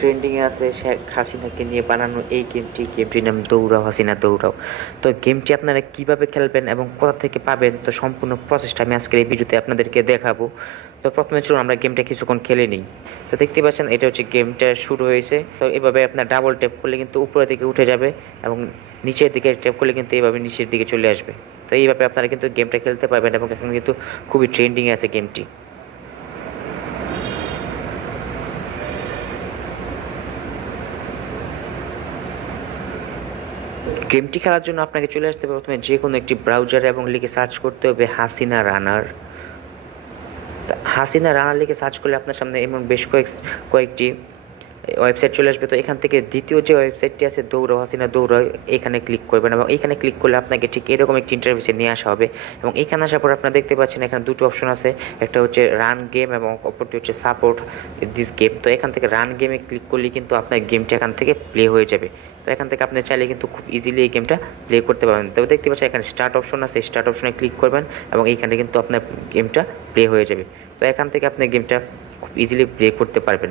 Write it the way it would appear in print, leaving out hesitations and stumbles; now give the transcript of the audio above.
ট্রেন্ডিংয়ে আছে শেখ হাসিনাকে নিয়ে বানানো এই গেমটির নাম দৌড়াও হাসিনা দৌড়াও। তো গেমটি আপনারা কিভাবে খেলবেন এবং কোথা থেকে পাবেন, তো সম্পূর্ণ প্রসেসটা আমি আজকের এই ভিডিওতে আপনাদেরকে দেখাবো। তো প্রথমে চলুন আমরা গেমটা কিছুক্ষণ খেলে নিই। তো দেখতে পাচ্ছেন এটা হচ্ছে গেমটা শুরু হয়েছে। তো এভাবে আপনার ডাবল ট্যাপ করলে কিন্তু উপরের দিকে উঠে যাবে এবং নিচের দিকে ট্যাপ করলে কিন্তু এইভাবে নিচের দিকে চলে আসবে। তো এইভাবে আপনারা কিন্তু গেমটা খেলতে পারবেন এবং এখন কিন্তু খুবই ট্রেন্ডিংয়ে আছে গেমটি। গেমটি খেলার জন্য আপনাকে চলে আসতে হবে প্রথমে যে কোনো একটি ব্রাউজারে এবং লিখে সার্চ করতে হবে হাসিনা রানার। হাসিনা রানার লিখে সার্চ করলে আপনার সামনে এমন বেশ কয়েকটি ওয়েবসাইট চলে আসবে। তো এখান থেকে দ্বিতীয় যে ওয়েবসাইটটি আছে দৌড়াও হাসিনা দৌড়াও, এখানে ক্লিক করবেন এবং এখানে ক্লিক করলে আপনাকে ঠিক এরকম একটি ইন্টারফেসে নিয়ে আসা হবে। এবং এখানে আসার পর আপনারা দেখতে পাচ্ছেন এখানে দুটো অপশন আছে, একটা হচ্ছে রান গেম এবং অপরটি হচ্ছে সাপোর্ট দিস গেম। তো এখান থেকে রান গেমে ক্লিক করলে কিন্তু আপনার গেমটা এখান থেকে প্লে হয়ে যাবে। তো এখান থেকে আপনি চাইলে কিন্তু খুব ইজিলি এই গেমটা প্লে করতে পারবেন। তো দেখতে পাচ্ছেন এখানে স্টার্ট অপশন আছে, স্টার্ট অপশনে ক্লিক করবেন এবং এইখানে কিন্তু আপনার গেমটা প্লে হয়ে যাবে। তো এখান থেকে আপনি গেমটা খুব ইজিলি প্লে করতে পারবেন।